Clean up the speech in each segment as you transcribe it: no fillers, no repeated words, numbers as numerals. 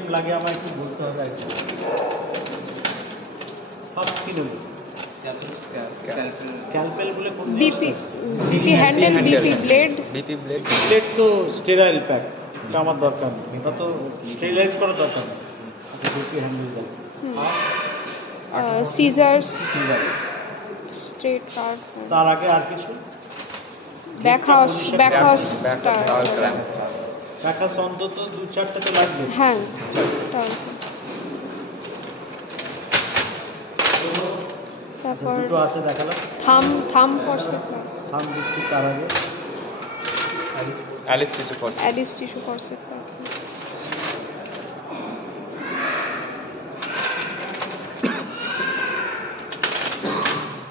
Item লাগে আমায় একটু বলতে হবে আর কি। ফার্স্ট কি নেব? স্ক্যালপেল বলে কোন BP handle, BP blade. Blade তো স্টেরাইল প্যাক, এটা আমার দরকার নেই, এটা তো স্টেরিলাইজ করার দরকার নেই। বিপি হ্যান্ডেল দেয়। Scissors, straight cut. তার আগে আর কিছু? ব্যাকহাউস ব্যাকহাউস অন্তত 2-4টা তো লাগবে। হ্যাঁ, তারপর দুটো আছে দেখালাম। থাম ফরসেপ, থাম দিচ্ছি। তার আগে অ্যালিস টিস্যু ফরসেপ।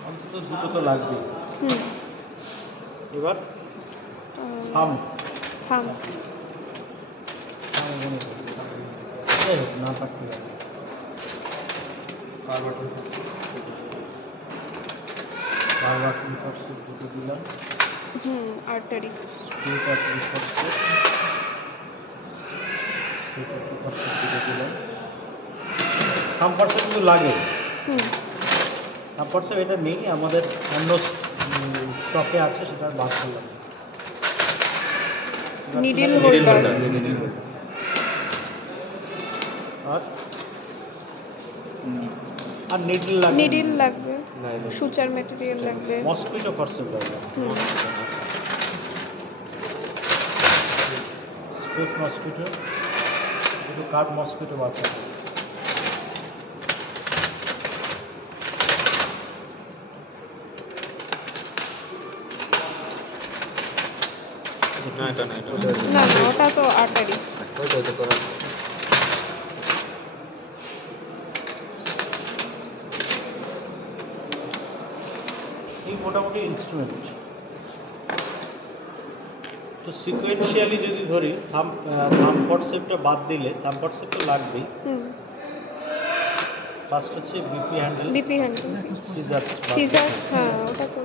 অন্তত দুটো তো লাগবে। এবার থাম না থাকতে পারে। বারবার ফরসেপ দুটো দিলাম। Artery straight artery forcep, straight artery forcep দুটো দিলাম। থাম ফরসেপ কিন্তু লাগে। থাম ফরসেপ এটা নেই, আমাদের অন্য স্টকে আছে, সেটা বাদ করলাম। নিডল হোল্ডার আর নিডল লাগবে, সুচার ম্যাটেরিয়াল লাগবে, মসকুইটো ফরসেপ লাগবে, স্পোর্ট মসকুইটো, একটু কাট মসকুইটো বার করবে। না ওটা তো আর্টারি। এই মোটামুটি ইনস্ট্রুমেন্ট। তো সিকোয়েন্সিয়ালি যদি ধরি, থাম ফরসেপটা বাদ দিলে থাম ফরসেপ তো লাগবেই। ফার্স্ট হচ্ছে বিপি হ্যান্ডেল, সিজার্স। হ্যাঁ, ওটা তো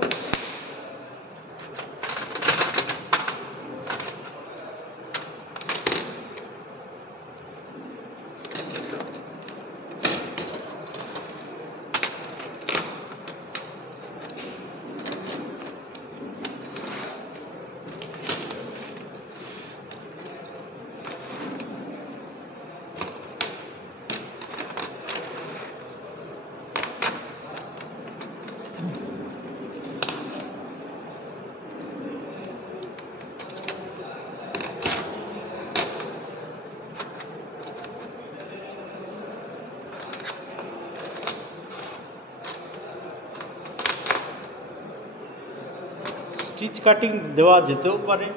স্টিচ কাটিং দেওয়া যেতেও পারে,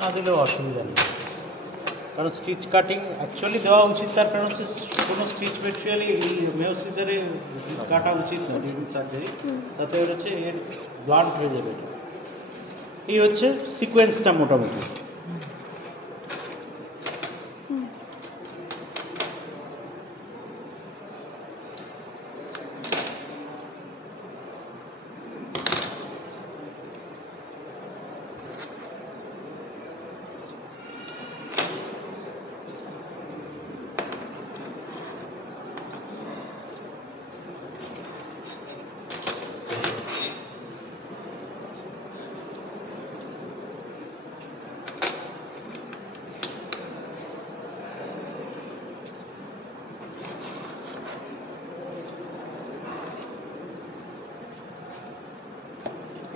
না দিলেও অসুবিধা নেই। কারণ স্টিচ কাটিং অ্যাকচুয়ালি দেওয়া উচিত, তার কারণ হচ্ছে কোনো স্টিচ ম্যাটেরিয়ালি এই মেয়োসিজারে কাটা উচিত না ডিউরিং সার্জারি, তাতে হচ্ছে এর ব্লান্ট হয়ে যাবে। এই হচ্ছে সিকোয়েন্সটা মোটামুটি।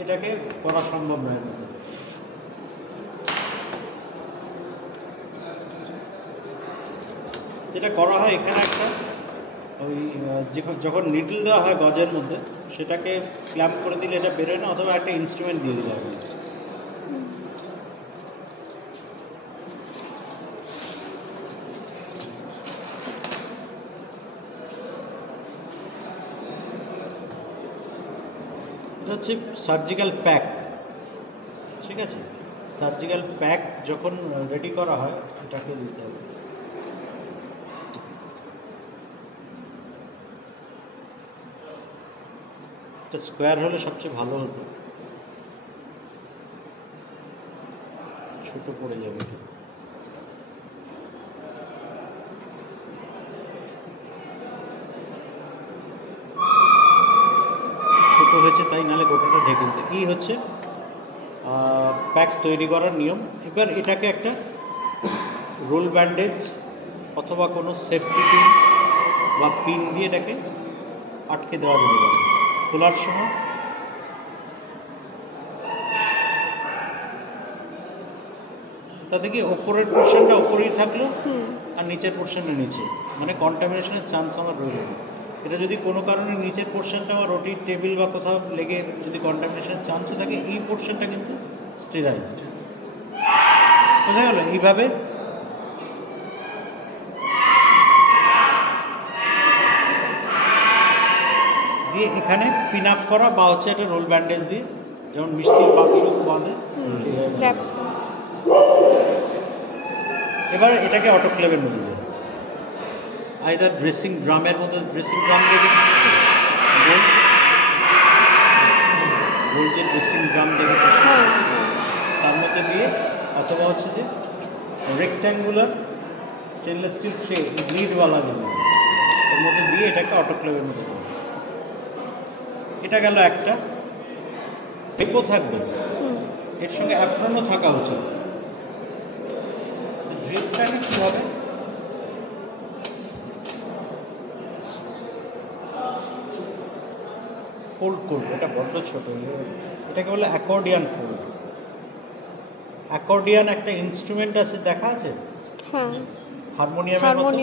এটাকে করা সম্ভব নয়। যেটা করা হয় এখানে একটা ওই যখন নিডল দেওয়া হয় গজের মধ্যে, সেটাকে ক্ল্যাম্প করে দিলে এটা বেরোয় না, অথবা একটা ইনস্ট্রুমেন্ট দিয়ে দিলে হবে। এটা হচ্ছে সার্জিক্যাল প্যাক, ঠিক আছে? সার্জিক্যাল প্যাক যখন রেডি করা হয় সেটাকে দিতে হবে। এটা স্কোয়ার হলে সবচেয়ে ভালো হতো, ছোট পড়ে যাবে। হয়েছে তাই, নাহলে গোটাটা ঢেকে দিতে। এই হচ্ছে প্যাক তৈরি করার নিয়ম। এবার এটাকে একটা রোল ব্যান্ডেজ অথবা কোনো সেফটি পিন বা পিন দিয়ে এটাকে আটকে দেওয়া যেতে পারে। খোলার সময় তাতে কি ওপরের পোর্শনটা ওপরেই থাকলো আর নিচের পোর্শনটা নিচে, মানে কন্টামিনেশনের চান্স আমার রইল না। এটা যদি কোনো কারণে নিচের পোর্শনটা আমার রুটির টেবিল বা কোথাও লেগে যদি কন্টামিনেশনের চান্স থাকে, এই পোর্শনটা কিন্তু স্টেরাইজড। বোঝা গেল? এইভাবে দিয়ে এখানে পিন আপ করা বা হচ্ছে একটা রোল ব্যান্ডেজ দিয়ে, যেমন মিষ্টির বাক্স বাঁধে। এবার এটাকে অটোক্লেভের মধ্যে দেবো, আইদার ড্রেসিং ড্রামের মধ্যে, ড্রেসিং ড্রাম দেখেছিস গোল যে ড্রেসিং ড্রাম দেখেছিস তার মধ্যে দিয়ে, অথবা হচ্ছে যে রেক্ট্যাঙ্গুলার স্টেনলেস স্টিল ট্রে লিডওয়ালা যেগুলো, ওর মধ্যে দিয়ে এটাকে অটোক্লেভের মধ্যে দেবো। এটা গেল একটা। ডেপো থাকবে, এর সঙ্গে অ্যাপ্রনও থাকা উচিত। ড্রেসটাকে কী হবে, ফোল্ড করবো। এটা বড্ড ছোটো, এটাকে বলে অ্যাকর্ডিয়ান ফোল্ড। অ্যাকর্ডিয়ান একটা ইনস্ট্রুমেন্ট আছে, দেখা আছে? হ্যাঁ, হারমোনিয়ামের মতো।